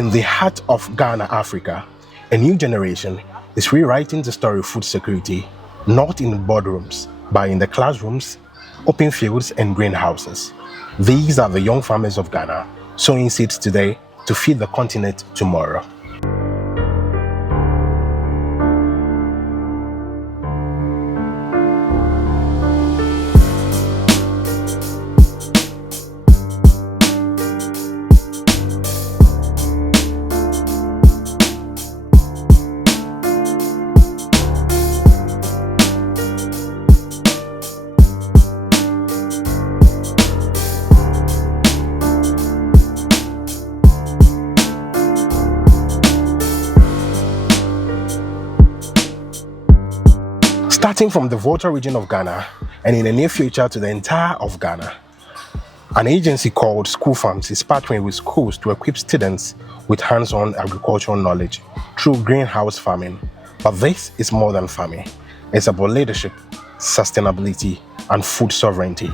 In the heart of Ghana, Africa, a new generation is rewriting the story of food security, not in boardrooms, but in the classrooms, open fields, and greenhouses. These are the young farmers of Ghana, sowing seeds today to feed the continent tomorrow. Starting from the Volta region of Ghana and in the near future to the entire of Ghana, an agency called School Farms is partnering with schools to equip students with hands-on agricultural knowledge through greenhouse farming. But this is more than farming. It's about leadership, sustainability, and food sovereignty.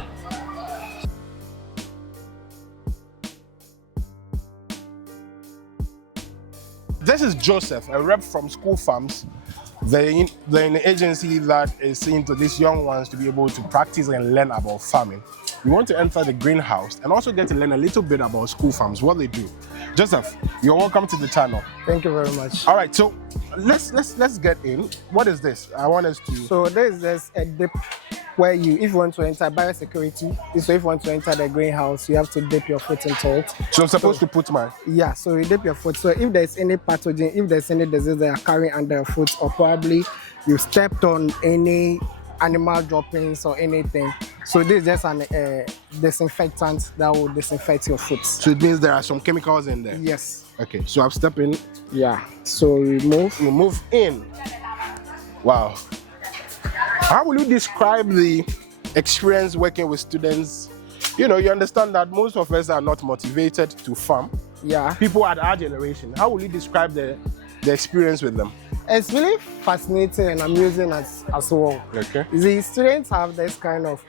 This is Joseph, a rep from School Farms, the agency that is seeing to these young ones to be able to practice and learn about farming. We want to enter the greenhouse and also get to learn a little bit about School Farms, what they do. Joseph, you're welcome to the channel. Thank you very much. All right, so let's get in. What is this? I want us to. So there is just a dip where if you want to enter biosecurity, so if you want to enter the greenhouse, you have to dip your foot into it. So I'm supposed to put my. Yeah, so you dip your foot. So if there's any pathogen, if there's any disease that are carrying under your foot, or probably you stepped on any animal droppings or anything, so this is just an disinfectant that will disinfect your foot. So it means there are some chemicals in there? Yes. Okay, so I'm stepping. Yeah, so we move in. Wow. How will you describe the experience working with students? You know, you understand that most of us are not motivated to farm. Yeah. People at our generation. How will you describe the experience with them? It's really fascinating and amusing as well. Okay. The students have this kind of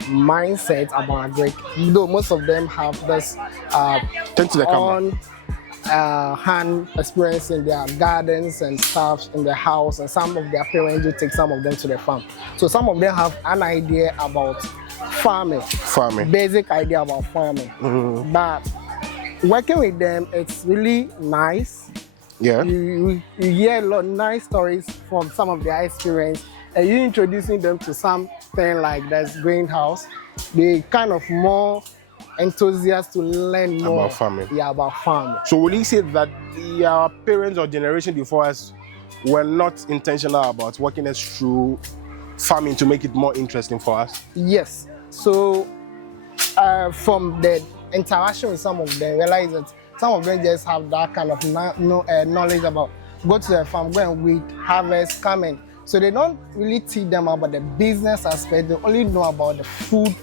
mindset about agric, though most of them have this Turn to the camera. hand experience in their gardens and stuff in the house, and some of their parents do take some of them to the farm. So some of them have an idea about farming. Basic idea about farming. Mm-hmm. But working with them, it's really nice. Yeah. You hear a lot of nice stories from some of their experience, and you introducing them to something like this greenhouse. They kind of more enthusiasts to learn more about farming. Yeah, about farming. So will you say that the parents or generation before us were not intentional about walking us through farming to make it more interesting for us? Yes. So from the interaction with some of them, realize that some of them just have that kind of knowledge about go to the farm, go and weed, harvest, come in. So they don't really teach them about the business aspect. They only know about the food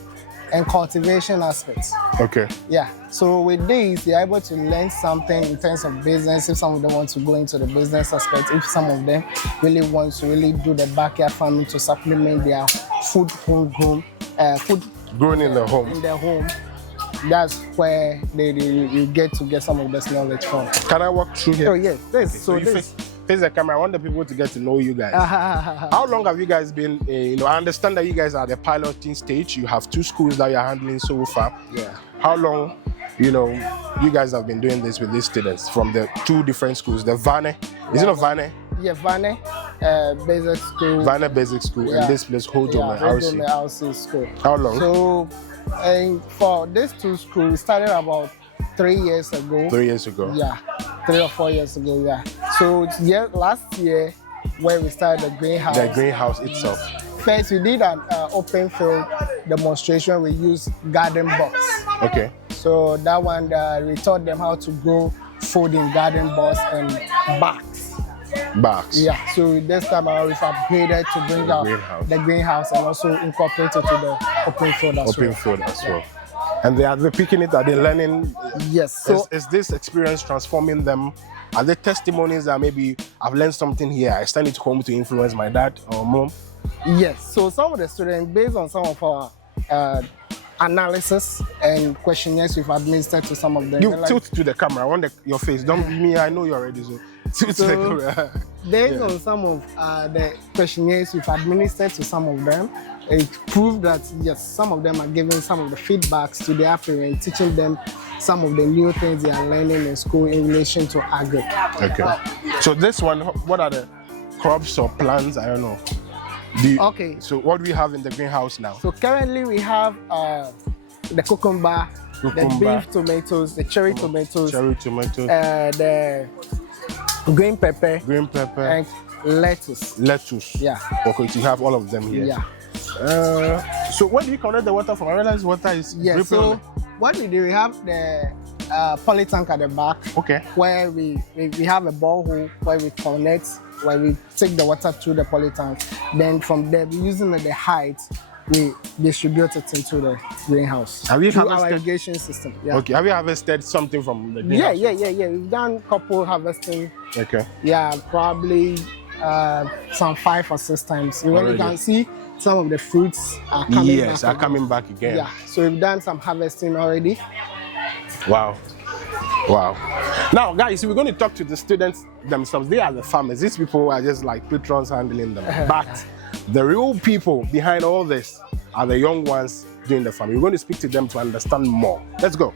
and cultivation aspects. Okay. Yeah. So with this, they're able to learn something in terms of business. If some of them want to go into the business aspect, if some of them really want to really do the backyard farming to supplement their food food grown in the home. In their home, that's where you get to get some of this knowledge from. Can I walk through here? Oh yes. Okay. So face the camera. I want the people to get to know you guys. How long have you guys been? I understand that you guys are at the piloting stage. You have 2 schools that you're handling so far. Yeah. How long, you guys have been doing this with these students from the 2 different schools? The Vane, is it not Vane? Yeah, Vane Basic School. Vane Basic School, yeah. And this place, Hodome RC School. How long? So, for these 2 schools, we started about 3 years ago. 3 years ago? Yeah, 3 or 4 years ago, yeah. So last year, where we started the greenhouse. The greenhouse itself. First, we did an open field demonstration. We used garden box. Okay. So that one, we taught them how to grow food in garden box and bags. Yeah. So this time around, we've upgraded to bring out the greenhouse and also incorporate it to the open field as well. And they're picking it, are they learning? Yes. So is this experience transforming them? Are there testimonies that maybe I've learned something here, I stand it home to influence my dad or mom? Yes. So some of the students, based on some of our analysis and questionnaires we've administered to some of them. You tilt to the camera. I want your face. Don't me. I know you already. So tilt to the camera. Based on some of the questionnaires we've administered to some of them, it proved that yes, some of them are giving some of the feedbacks to their parents, teaching them some of the new things they are learning in school in relation to agri. Okay. So this one, what are the crops or plants? I don't know. Okay. So what do we have in the greenhouse now? So currently we have the cucumber, the beef tomatoes, the cherry tomatoes, the green pepper, and lettuce. Yeah. Okay, so you have all of them here. Yeah. So where do you connect the water from? I realize water is dripping. So what we do, we have the poly tank at the back. Okay. Where we have a borehole where we connect, where we take the water through the poly tank. Then from there, using the height, we distribute it into the greenhouse. Have you harvested our irrigation system? Yeah. Okay. Have you harvested something from the greenhouse? Yeah. We've done couple harvesting. Okay. Yeah, probably some 5 or 6 times. You can see some of the fruits are coming back. Yes, are coming back again. Yeah. So we've done some harvesting already. Wow. Now, guys, we're going to talk to the students themselves. They are the farmers. These people are just like patrons handling them. But the real people behind all this are the young ones doing the farming. We're going to speak to them to understand more. Let's go.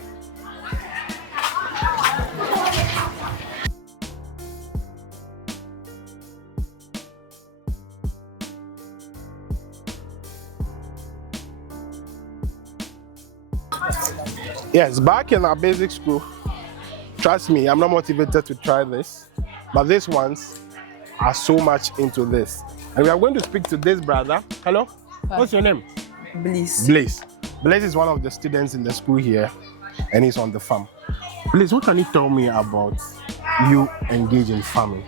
Yes, back in our basic school, trust me, I'm not motivated to try this, but these ones are so much into this. And we are going to speak to this brother. Hello? Hi. What's your name? Blaze. Blaze is one of the students in the school here, and he's on the farm. Blaze, what can you tell me about you engaging in farming?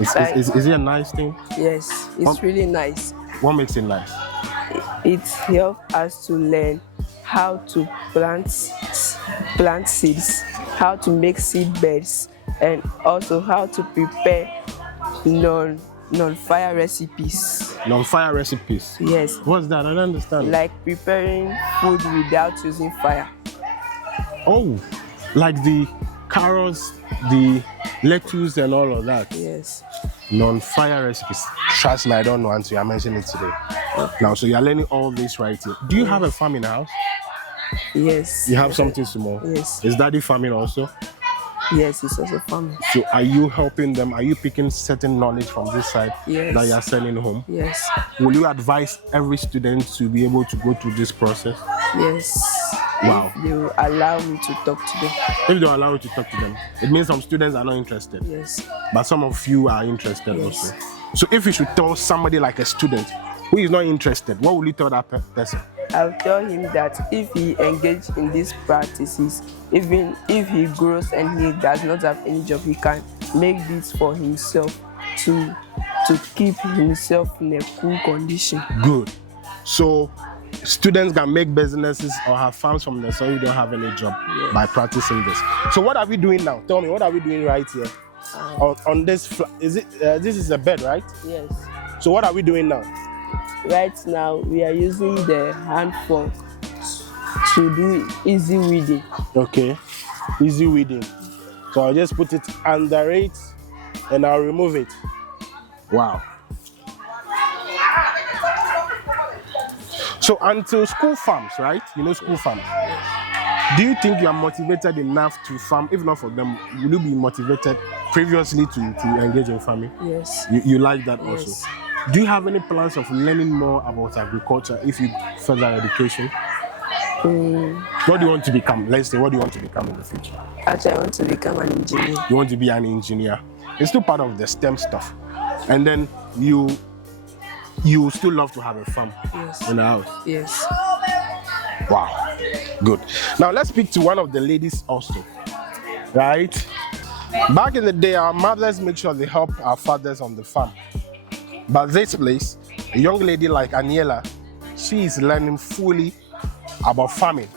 Is it a nice thing? Yes, it's really nice. What makes it nice? It helps us to learn how to plant seeds, how to make seed beds, and also how to prepare non-fire recipes. Non-fire recipes? Yes. What's that? I don't understand. Like preparing food without using fire. Oh, like the carrots, the lettuce, and all of that? Yes. Non-fire recipes. Trust me, I don't know until I mention it today. Okay. Now, so you're learning all this right here. Do you have a farm in the house? Yes. You have something small? Yes. Is daddy farming also? Yes, it's also farming. So are you helping them? Are you picking certain knowledge from this side that you're sending home? Yes. Will you advise every student to be able to go through this process? Yes. Wow. If they will allow me to talk to them. If they allow you to talk to them, it means some students are not interested. Yes. But some of you are interested also. So if you should tell somebody like a student who is not interested, what will you tell that person? I'll tell him that if he engages in these practices, even if he grows and he does not have any job, he can make this for himself to keep himself in a cool condition. Good. So students can make businesses or have farms from them, so you don't have any job by practicing this. So what are we doing now? Tell me, what are we doing right here? On this, is it? This is a bed, right? Yes. So what are we doing now? Right now, we are using the hand fork to do easy weeding. Okay, easy weeding. So I'll just put it under it and I'll remove it. Wow. So until school farms, right? You know school farms. Do you think you are motivated enough to farm? If not for them, will you be motivated previously to engage in farming? Yes. You like that also? Yes. Do you have any plans of learning more about agriculture if you further education? What do you want to become? Let's say, what do you want to become in the future? Actually, I want to become an engineer. You want to be an engineer? It's still part of the STEM stuff. And then you still love to have a farm in the house? Yes. Wow, good. Now let's speak to one of the ladies also, right? Back in the day, our mothers made sure they help our fathers on the farm. But this place, a young lady like Aniela, she is learning fully about farming.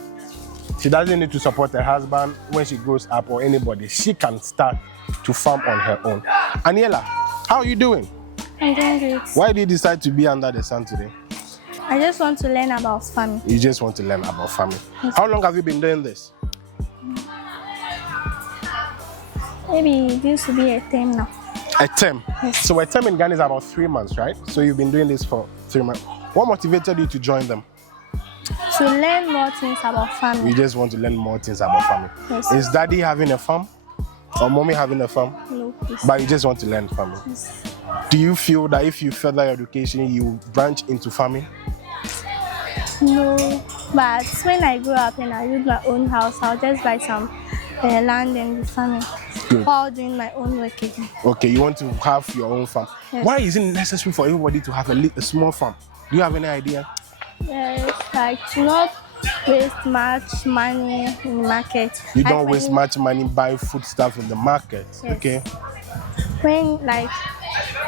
She doesn't need to support her husband when she grows up or anybody. She can start to farm on her own. Aniela, how are you doing? I'm doing good. Why did you decide to be under the sun today? I just want to learn about farming. You just want to learn about farming. Yes. How long have you been doing this? Maybe this will be a term now. A term. Yes. So a term in Ghana is about 3 months, right? So you've been doing this for 3 months. What motivated you to join them? To learn more things about farming. You just want to learn more things about farming. Yes. Is daddy having a farm? Or mommy having a farm? No, please. But you just want to learn farming. Yes. Do you feel that if you further your education, you branch into farming? No, but when I grow up and I build my own house, I'll just buy some land and be farming. Good. While doing my own work again. Okay, you want to have your own farm. Yes. Why is it necessary for everybody to have a small farm? Do you have any idea? Yes, like to not waste much money in the market. You Like don't when waste much money buying food stuff in the market. Yes. Okay. When you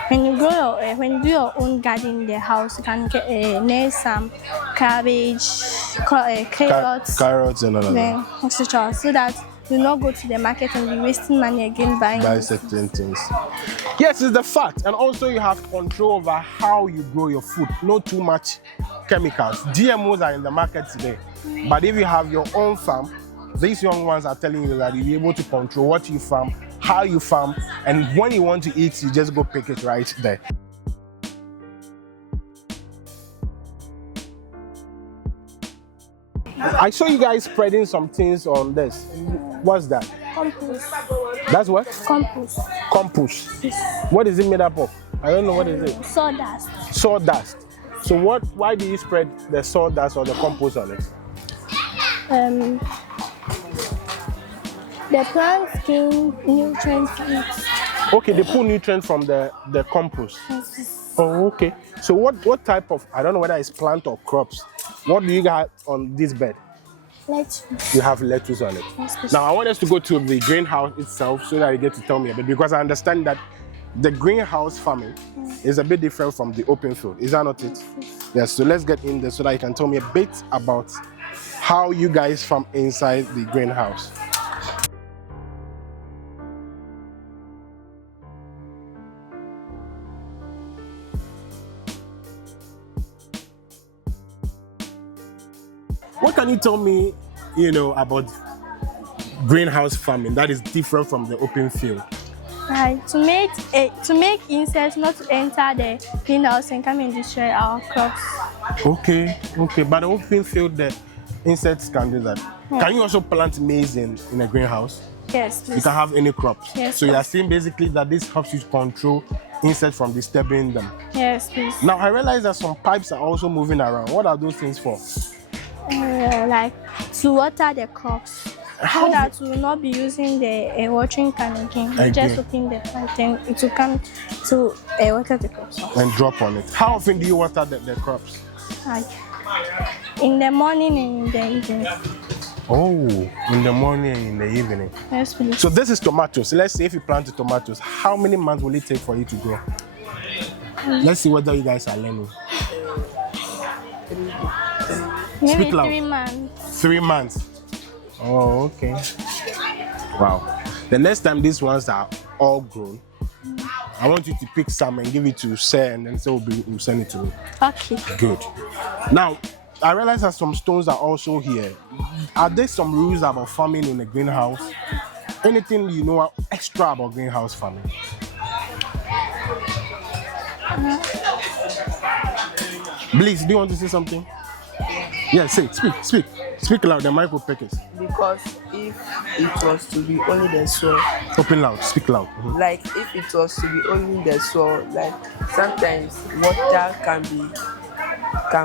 when you do your own garden in the house, you can get some cabbage, carrots, Carrots and all of that. then etc. So that you not go to the market and be wasting money again buying Buy those certain things. Yes, it's the fact. And also you have control over how you grow your food. Not too much chemicals. GMOs are in the market today. But if you have your own farm, these young ones are telling you that you'll be able to control what you farm, how you farm, and when you want to eat, you just go pick it right there. I saw you guys spreading some things on this. What's that? compost. That's what? Compost. Compost. What is it made up of? I don't know what is it. Sawdust. Sawdust. So why do you spread the sawdust or the compost on it? The plants gain nutrients from it. Okay, they pull nutrients from the compost. Oh, okay. So what type of, I don't know whether it's plant or crops. What do you got on this bed? Lettuce. You have lettuce on it. Yes, Now I want us to go to the greenhouse itself so that you get to tell me a bit, because I understand that the greenhouse farming is a bit different from the open field. Is that not it? Yes, so let's get in there so that you can tell me a bit about how you guys farm inside the greenhouse. What can you tell me, about greenhouse farming that is different from the open field? Right. To make insects not to enter the greenhouse and come and destroy our crops. Okay. But the open field, the insects can do that. Yeah. Can you also plant maize in a greenhouse? Yes, please. You can have any crops. Yes, So you are please. saying basically that this helps you to control insects from disturbing them. Yes, please. Now I realize that some pipes are also moving around. What are those things for? Like to water the crops. How? So that we will not be using the watering can again. We just open the pipe and it will come to water the crops. And drop on it. How often do you water the crops? Like in the morning and in the evening. Oh, in the morning and in the evening. Yes, please. So this is tomatoes. Let's say if you plant the tomatoes, how many months will it take for you to grow? Let's see whether you guys are learning. Maybe Speak loud. 3 months. 3 months. Oh, okay. Wow. The next time these ones are all grown, I want you to pick some and give it to Sir, and then Sir will send it to me. Okay. Good. Now, I realize that some stones are also here. Are there some rules about farming in a greenhouse? Anything you know extra about greenhouse farming? Please, do you want to say something? Yeah, say, speak. Speak loud, the mic will pick it. Because if it was to be only the soil, Open loud, speak loud. Mhm. like if it was to be only the soil, like sometimes water can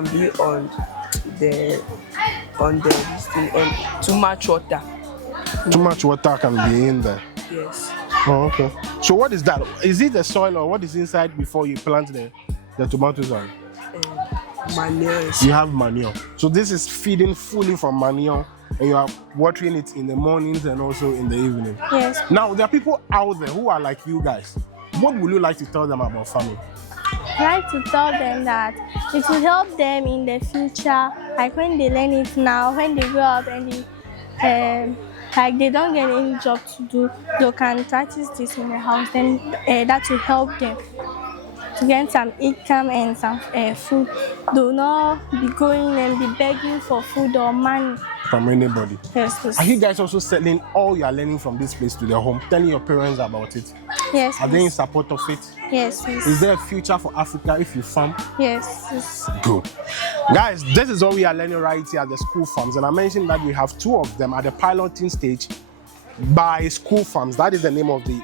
be on the this thing, and too much water. Too much water can be in there. Yes. Oh, okay. So what is that? Is it the soil or what is inside before you plant the tomatoes on? Manure. You have manure. So this is feeding fully from manure, and you are watering it in the mornings and also in the evening. Yes. Now, there are people out there who are like you guys. What would you like to tell them about farming? I like to tell them that it will help them in the future, like when they learn it now, when they grow up and they don't get any job to do, they can practice this in the house, then that will help them. to get some income and some food. Do not be going and be begging for food or money. From anybody. Yes, please. Are you guys also selling all you are learning from this place to their home, telling your parents about it? Yes, Are they in please. support of it? Yes, please. Is there a future for Africa if you farm? Yes, please. Good. Guys, this is all we are learning right here at the school farms. And I mentioned that we have 2 of them at the piloting stage by school farms. That is the name of the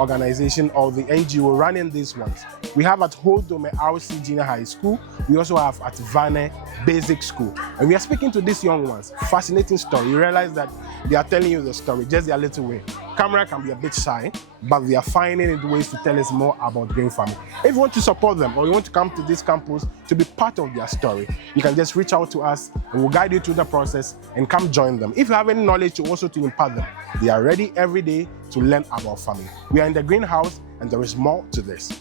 organization or the NGO running these ones. We have at Hodome RC Junior High School. We also have at Vane Basic School. And we are speaking to these young ones. Fascinating story. You realize that they are telling you the story just their little way. Camera can be a bit shy, but they are finding it ways to tell us more about grain farming. If you want to support them or you want to come to this campus to be part of their story, you can just reach out to us and we'll guide you through the process and come join them. If you have any knowledge to also to impart them, they are ready every day to learn about farming. We are in the greenhouse and there is more to this.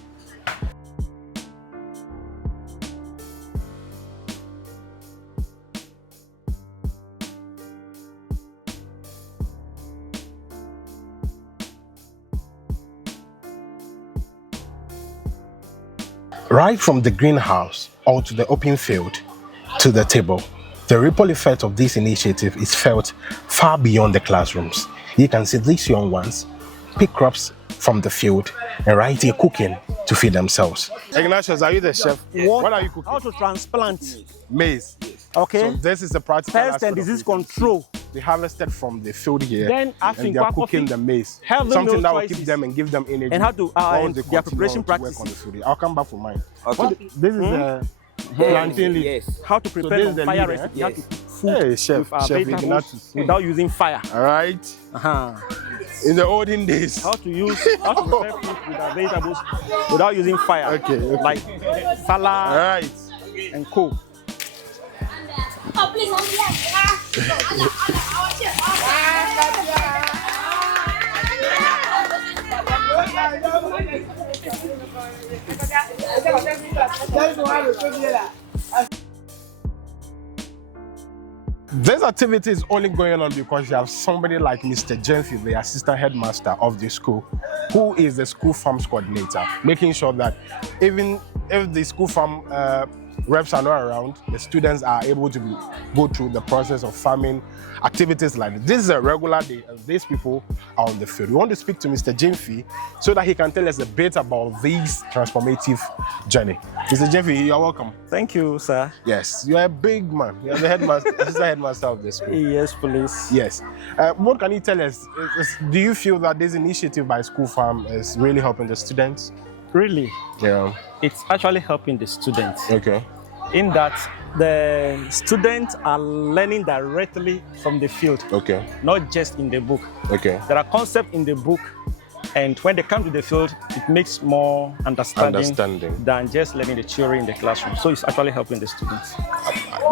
Right from the greenhouse or to the open field to the table, the ripple effect of this initiative is felt far beyond the classrooms. You can see these young ones pick crops from the field and right here cooking to feed themselves. Ignatius, are you the chef? What are you cooking? How to transplant Maize. Okay. So this is the practical pest aspect and of disease it. control. They harvested from the field here Then and after they are coffee, cooking the maize. have them Something those that will keep choices. them and give them energy. And how to while and they their continue preparation to work practices. on the field. I'll come back for mine. Okay. This is a plantain leaf. Yes. How to prepare this on is the fire lead, recipe. eh? How to Yes. cook food Hey, chef, with our Chef vegetables Ignatius. without using fire. All right. In the olden days. How to prepare food with our vegetables without using fire. Okay, okay. Like All salad right. and coke. This activity is only going on because you have somebody like Mr. Jenfi, the assistant headmaster of the school, who is the school farms coordinator, making sure that even if the school farm reps are not around, the students are able to go through the process of farming activities like this. This is a regular day and these people are on the field. We want to speak to Mr. Jenfi so that he can tell us a bit about this transformative journey. Mr. Jenfi, you're welcome. Thank you, sir. Yes, you're a big man. You're the headmaster, assistant headmaster of the school. Yes, please. Yes. What can you tell us? Do you feel that this initiative by School Farm is really helping the students? Really, Yeah. it's actually helping the students Okay. in that the students are learning directly from the field, Okay. not just in the book. Okay. There are concepts in the book, and when they come to the field, it makes more understanding than just learning the theory in the classroom. So it's actually helping the students.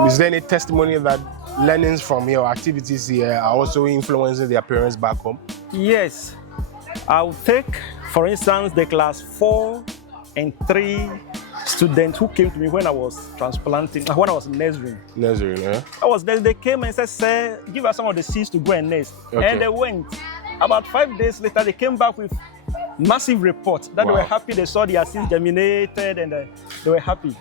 Is there any testimony that learnings from your activities here are also influencing their parents back home? Yes, I'll take, for instance, the class 4 and 3 students who came to me when I was transplanting, when I was nursery. Nursery, yeah? I was there, they came and said, "Sir, give us some of the seeds to go and nurse." Okay. And they went. About 5 days later, they came back with massive report that they Wow. were happy. They saw their seeds germinated and they were happy.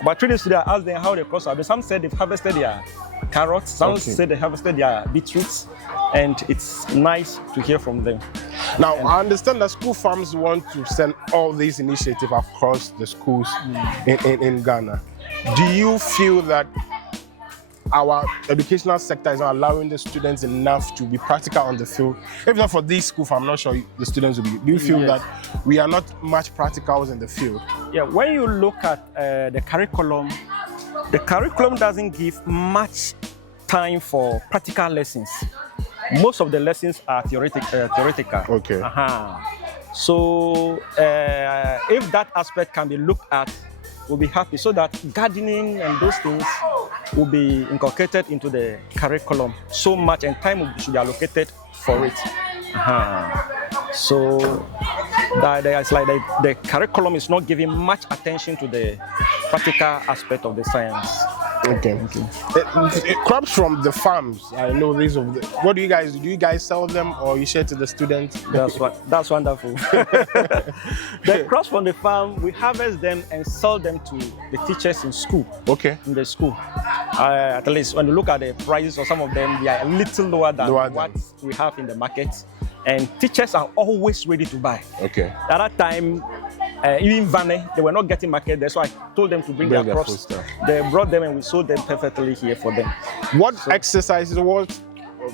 About 3 days later, I asked them how they crossed out. Some said they've harvested their carrots. Some Okay. said they harvested their beetroots. And it's nice to hear from them. Now, I understand that school farms want to send all these initiatives across the schools in Ghana. Do you feel that our educational sector is not allowing the students enough to be practical on the field? If not for this school farm, I'm not sure the students will be. Do you feel Yes. that we are not much practicals in the field? Yeah, when you look at the curriculum doesn't give much time for practical lessons. Most of the lessons are theoretical. Okay. So if that aspect can be looked at, we'll be happy so that gardening and those things will be inculcated into the curriculum so much, and time should be allocated for it. So that it's like the curriculum is not giving much attention to the practical aspect of the science. Okay. Crops from the farms. I know these of the. What do you guys do? You guys sell them or you share to the students? That's wonderful. The crops from the farm, we harvest them and sell them to the teachers in school. Okay. In the school. At least when you look at the prices of some of them, they are a little lower than what we have in the market. And teachers are always ready to buy. Okay. At that time, even Vane, they were not getting market. That's why I told them to bring their crops. They brought them and we sold them perfectly here for them. What exercises, what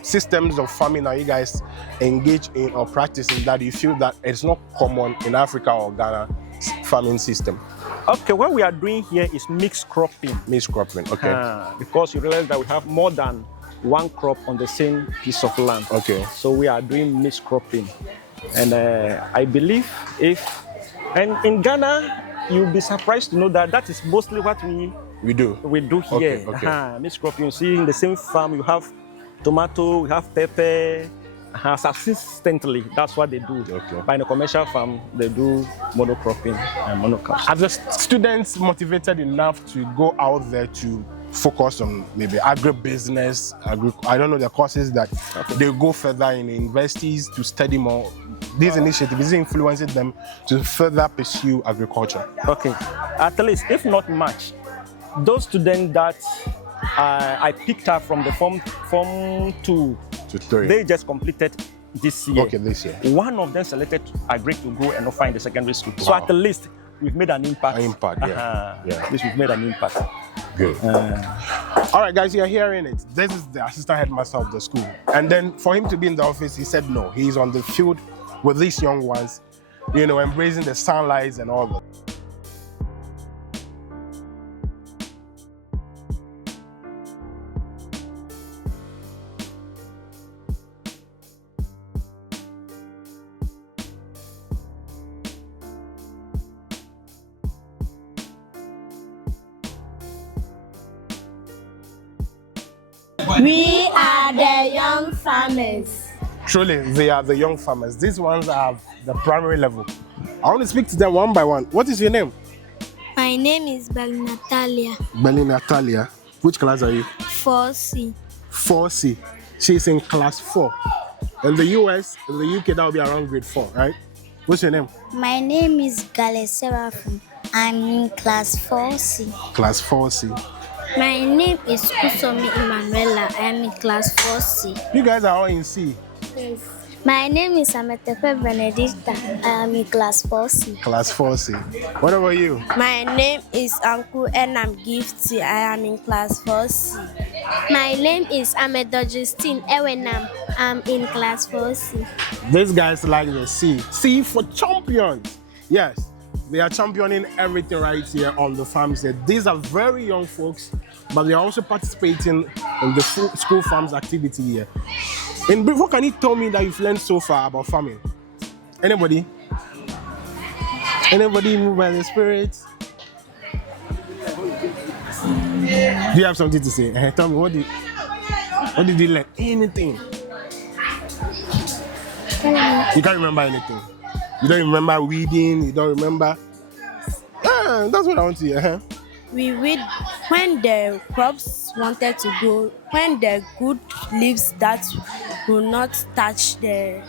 systems of farming are you guys engaged in or practicing that you feel that it's not common in Africa or Ghana farming system? Okay, what we are doing here is mixed cropping. Mixed cropping, okay. Because you realize that we have more than one crop on the same piece of land. Okay. So we are doing mixed cropping. And I believe and in Ghana, you'll be surprised to know that that is mostly what we do here. Okay. Mixed cropping. You see in the same farm, you have tomato, we have pepper. Consistently, that's what they do. Okay. But in a commercial farm, they do monocropping and monoculture. Are the students motivated enough to go out there to focus on maybe agribusiness, I don't know, the courses that they go further in universities to study more? This initiative is influencing them to further pursue agriculture. Okay, at least, if not much, those students that I picked up from the form 2 to 3, they just completed this year. Okay, this year. One of them selected to agree to go and offer in the secondary school. Wow. So at least we've made an impact. Yeah. At least we've made an impact. Good. All right, guys, you're hearing it. This is the assistant headmaster of the school. And then for him to be in the office, he said no. He's on the field with these young ones, you know, embracing the sunlight and all that. We are the young farmers. Truly, they are the young farmers. These ones are the primary level. I want to speak to them one by one. What is your name? My name is Belly Natalia. Belly Natalia. Which class are you? 4C. 4C. She's in class 4. In the US, in the UK, that will be around grade 4, right? What's your name? My name is Gale Seraphim. I'm in class 4C. Class 4C. My name is Kusomi Emanuela. I am in class 4C. You guys are all in C. Yes. My name is Ametepe Benedicta. I am in class 4C. Class 4C. What about you? My name is Uncle and I'm Gifty. I am in class 4C. My name is Amedo Justine Ewenam. I'm in class 4C. These guys like the C. C for champions. Yes, they are championing everything right here on the farms. These are very young folks, but they are also participating in the school farms activity here. In brief, what can you tell me that you've learned so far about farming? Anybody? Anybody moved by the spirit? Do you have something to say? Tell me, what did you learn? Anything? You can't remember anything. You don't remember weeding. You don't remember. That's what I want to hear. We weed when the crops wanted to grow, when the good leaves that will not touch the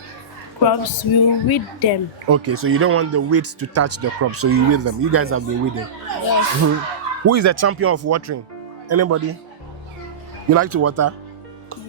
crops, we weed them. Okay, so you don't want the weeds to touch the crops, so you weed them. You guys have been weeding. Yes. Who is the champion of watering? Anybody? You like to water?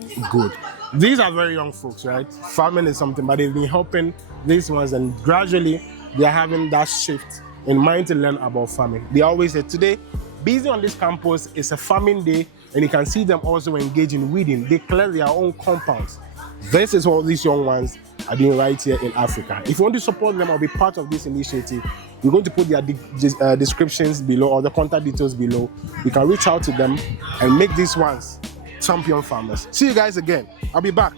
Yes. Good. These are very young folks, right? Farming is something, but they've been helping these ones, and gradually they're having that shift in mind to learn about farming. They always say today, busy on this campus is a farming day, and you can see them also engage in weeding. They clear their own compounds. This is what these young ones are doing right here in Africa. If you want to support them or be part of this initiative, we're going to put their descriptions below or the contact details below. You can reach out to them and make these ones champion farmers. See you guys again. I'll be back.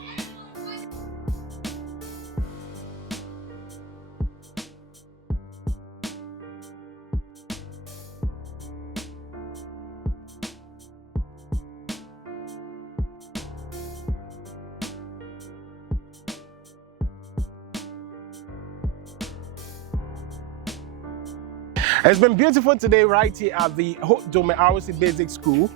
It's been beautiful today right here at the Dome ROC Basic School.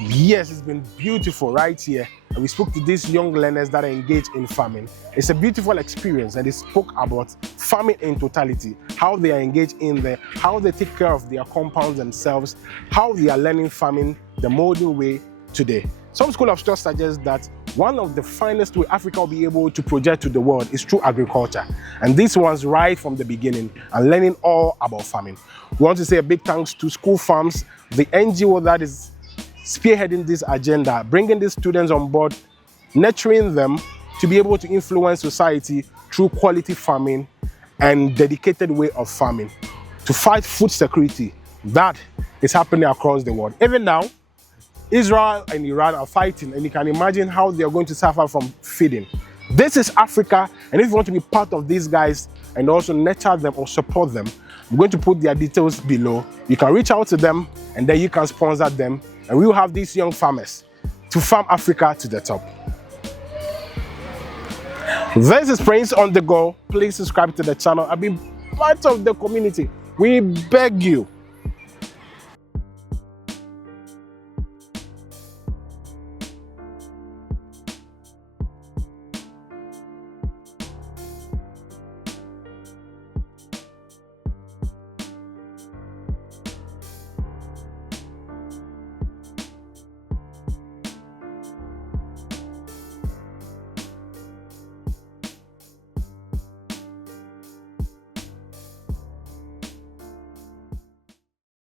Yes, it's been beautiful right here. And we spoke to these young learners that are engaged in farming. It's a beautiful experience, and they spoke about farming in totality, how they are engaged in there, how they take care of their compounds themselves, how they are learning farming the modern way today. Some school of thought suggest that one of the finest way Africa will be able to project to the world is through agriculture. And this one's right from the beginning and learning all about farming. We want to say a big thanks to School Farms, the NGO that is spearheading this agenda, bringing these students on board, nurturing them to be able to influence society through quality farming and dedicated way of farming to fight food security that is happening across the world. Even now, Israel and Iran are fighting, and you can imagine how they are going to suffer from feeding. This is Africa, and if you want to be part of these guys and also nurture them or support them, I'm going to put their details below. You can reach out to them, and then you can sponsor them, and we will have these young farmers to farm Africa to the top. This is Prince on the Go. Please subscribe to the channel and be part of the community. We beg you.